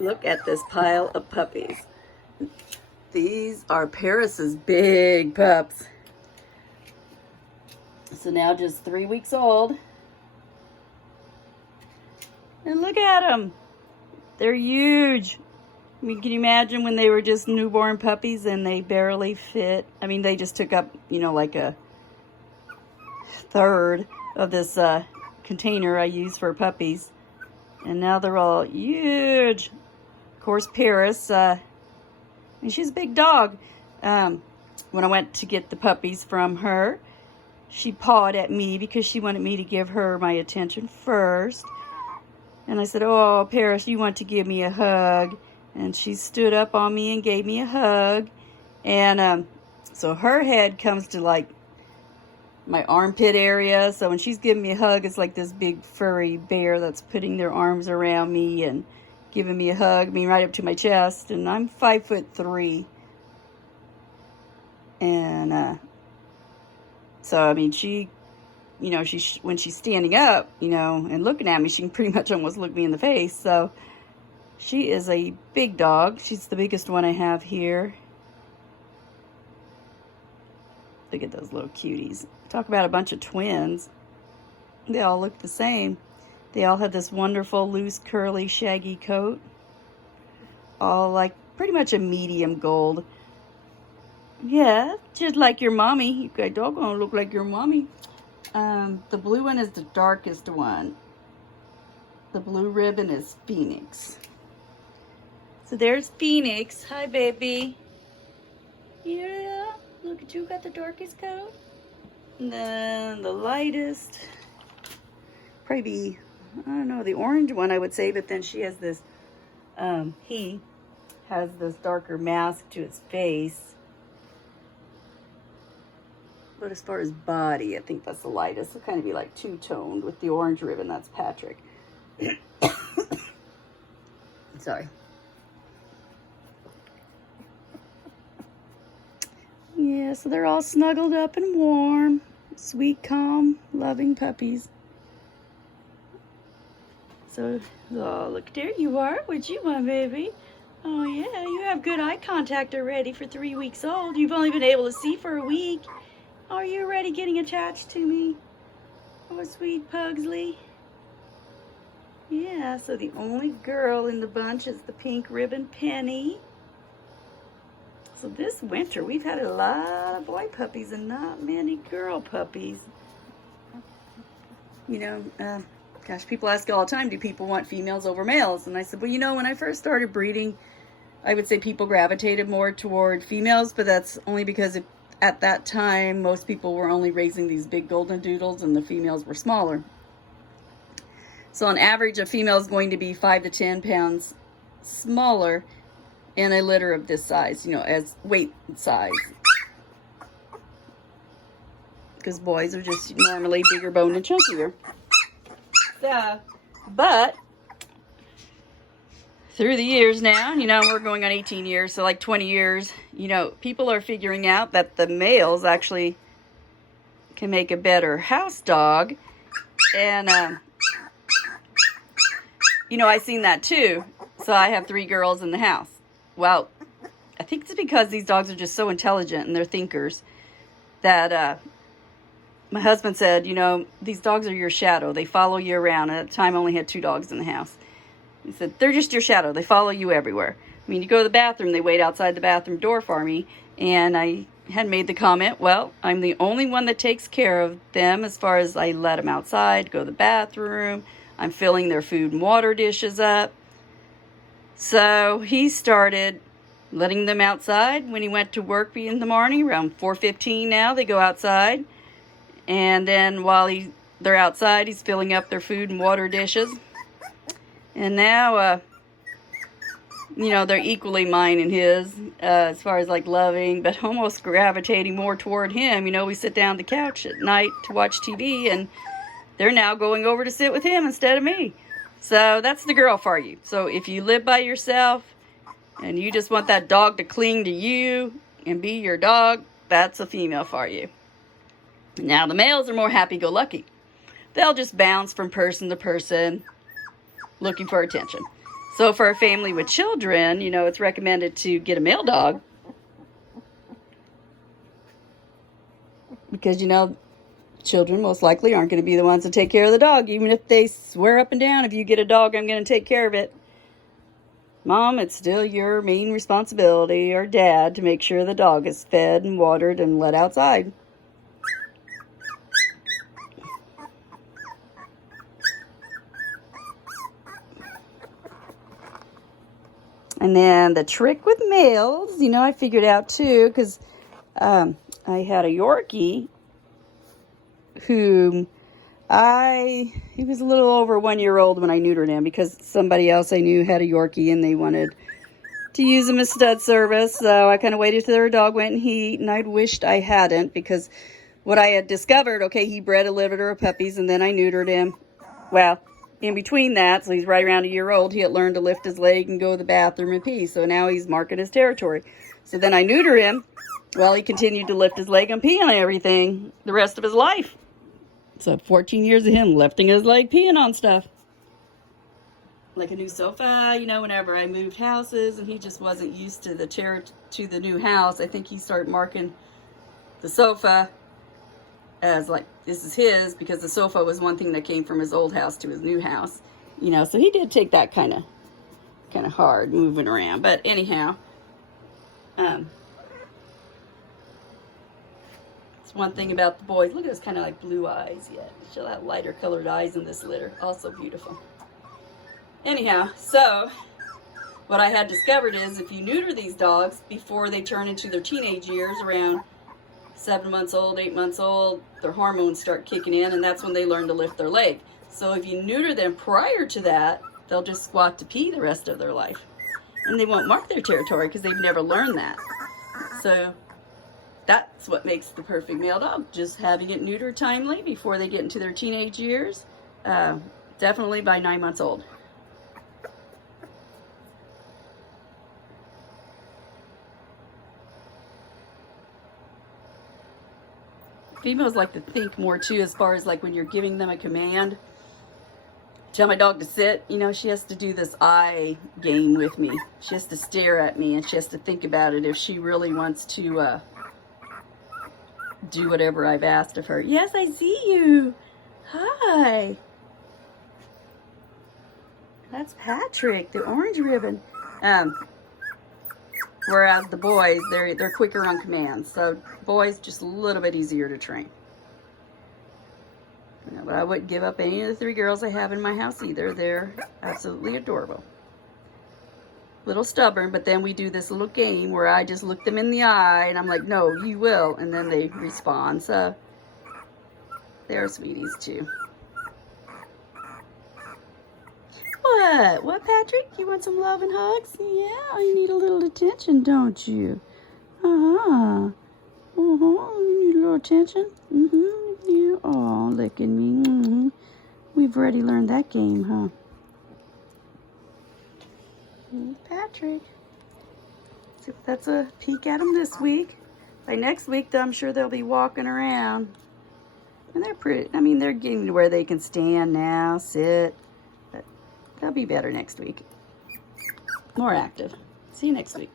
Look at this pile of puppies. These are Paris's big pups. So now just 3 weeks old. And look at them. They're huge. I mean, can you imagine when they were just newborn puppies and they barely fit? I mean, they just took up, like a third of this container I use for puppies. And now they're all huge. Of course, Paris, she's a big dog. When I went to get the puppies from her, she pawed at me because she wanted me to give her my attention first. And I said, "Oh, Paris, you want to give me a hug?" And she stood up on me and gave me a hug. And so her head comes to like my armpit area. So when she's giving me a hug, it's like this big furry bear that's putting their arms around me and giving me a hug, right up to my chest. And I'm 5'3". And so, I mean, she, when she's standing up, and looking at me, she can pretty much almost look me in the face. So she is a big dog. She's the biggest one I have here. Look at those little cuties. Talk about a bunch of twins. They all look the same. They all have this wonderful, loose, curly, shaggy coat. All like pretty much a medium gold. Yeah, just like your mommy. You got doggone look like your mommy. The blue one is the darkest one. The blue ribbon is Phoenix. So there's Phoenix. Hi, baby. Yeah, look at you, got the darkest coat. And then the lightest, probably, I don't know, the orange one I would say, but then she has this, he has this darker mask to his face. But as far as body, I think that's the lightest. It'll kind of be like two-toned with the orange ribbon. That's Patrick. Sorry. Yeah, so they're all snuggled up and warm. Sweet, calm, loving puppies. So, oh, look, there you are. What you want, baby? Oh, yeah, you have good eye contact already for 3 weeks old. You've only been able to see for a week. Are you already getting attached to me? Oh, sweet Pugsley. Yeah, so the only girl in the bunch is the pink ribbon Penny. So this winter, we've had a lot of boy puppies and not many girl puppies. Gosh, people ask all the time, do people want females over males? And I said, well, when I first started breeding, I would say people gravitated more toward females, but that's only because at that time, most people were only raising these big golden doodles and the females were smaller. So on average, a female is going to be 5 to 10 pounds smaller in a litter of this size, as weight size. Because boys are just normally bigger boned and chunkier. So, but through the years now, we're going on 18 years, so like 20 years, people are figuring out that the males actually can make a better house dog. And, I seen that too. So I have 3 girls in the house. Well, I think it's because these dogs are just so intelligent and they're thinkers that my husband said, these dogs are your shadow. They follow you around. At the time, I only had 2 dogs in the house. He said, they're just your shadow. They follow you everywhere. I mean, you go to the bathroom, they wait outside the bathroom door for me. And I had made the comment, well, I'm the only one that takes care of them as far as I let them outside, go to the bathroom. I'm filling their food and water dishes up. So he started letting them outside when he went to work in the morning. Around 4:15 now, they go outside. And then while they're outside, he's filling up their food and water dishes. And now, they're equally mine and his, as far as like loving, but almost gravitating more toward him. We sit down on the couch at night to watch TV, and they're now going over to sit with him instead of me. So that's the girl for you. So if you live by yourself and you just want that dog to cling to you and be your dog, that's a female for you. Now the males are more happy-go-lucky. They'll just bounce from person to person looking for attention. So for a family with children, you know, it's recommended to get a male dog. Because, you know, children most likely aren't going to be the ones to take care of the dog, even if they swear up and down, if you get a dog, I'm going to take care of it. Mom, it's still your main responsibility, or dad, to make sure the dog is fed and watered and let outside. And then the trick with males, you know, I figured out too, because I had a Yorkie whom he was a little over 1 year old when I neutered him, because somebody else I knew had a Yorkie and they wanted to use him as stud service. So I kind of waited till their dog went in heat, and I'd wished I hadn't, because what I had discovered, okay, he bred a litter of puppies and then I neutered him. Well, in between that, so he's right around 1 year old, he had learned to lift his leg and go to the bathroom and pee. So now he's marking his territory. So then I neuter him. Well, he continued to lift his leg and pee on everything the rest of his life. So 14 years of him lifting his leg, peeing on stuff. Like a new sofa, you know, whenever I moved houses and he just wasn't used to the new house, I think he started marking the sofa as like, this is his, because the sofa was one thing that came from his old house to his new house. You know, so he did take that kind of hard moving around. But anyhow, it's one thing about the boys. Look at those kind of like blue eyes yet. She'll have lighter colored eyes in this litter. Also beautiful. Anyhow, so what I had discovered is if you neuter these dogs before they turn into their teenage years, around 7 months old, 8 months old, their hormones start kicking in, and that's when they learn to lift their leg. So if you neuter them prior to that, they'll just squat to pee the rest of their life. And they won't mark their territory because they've never learned that. So that's what makes the perfect male dog, just having it neutered timely before they get into their teenage years, definitely by 9 months old. Females like to think more too, as far as like when you're giving them a command. Tell my dog to sit, you know, she has to do this eye game with me. She has to stare at me and she has to think about it if she really wants to do whatever I've asked of her. Yes, I see you. Hi. That's Patrick, the orange ribbon. Whereas the boys, they're quicker on command. So boys, just a little bit easier to train. You know, but I wouldn't give up any of the 3 girls I have in my house either. They're absolutely adorable. Little stubborn, but then we do this little game where I just look them in the eye and I'm like, no, you will. And then they respond. So they're sweeties too. What, Patrick? You want some love and hugs? Yeah, you need a little attention, don't you? You need a little attention? Yeah. Oh, look at me. We've already learned that game, huh? Patrick. So that's a peek at them this week. By next week, though, I'm sure they'll be walking around. And they're pretty, I mean, they're getting to where they can stand now, sit. They'll be better next week. More active. See you next week.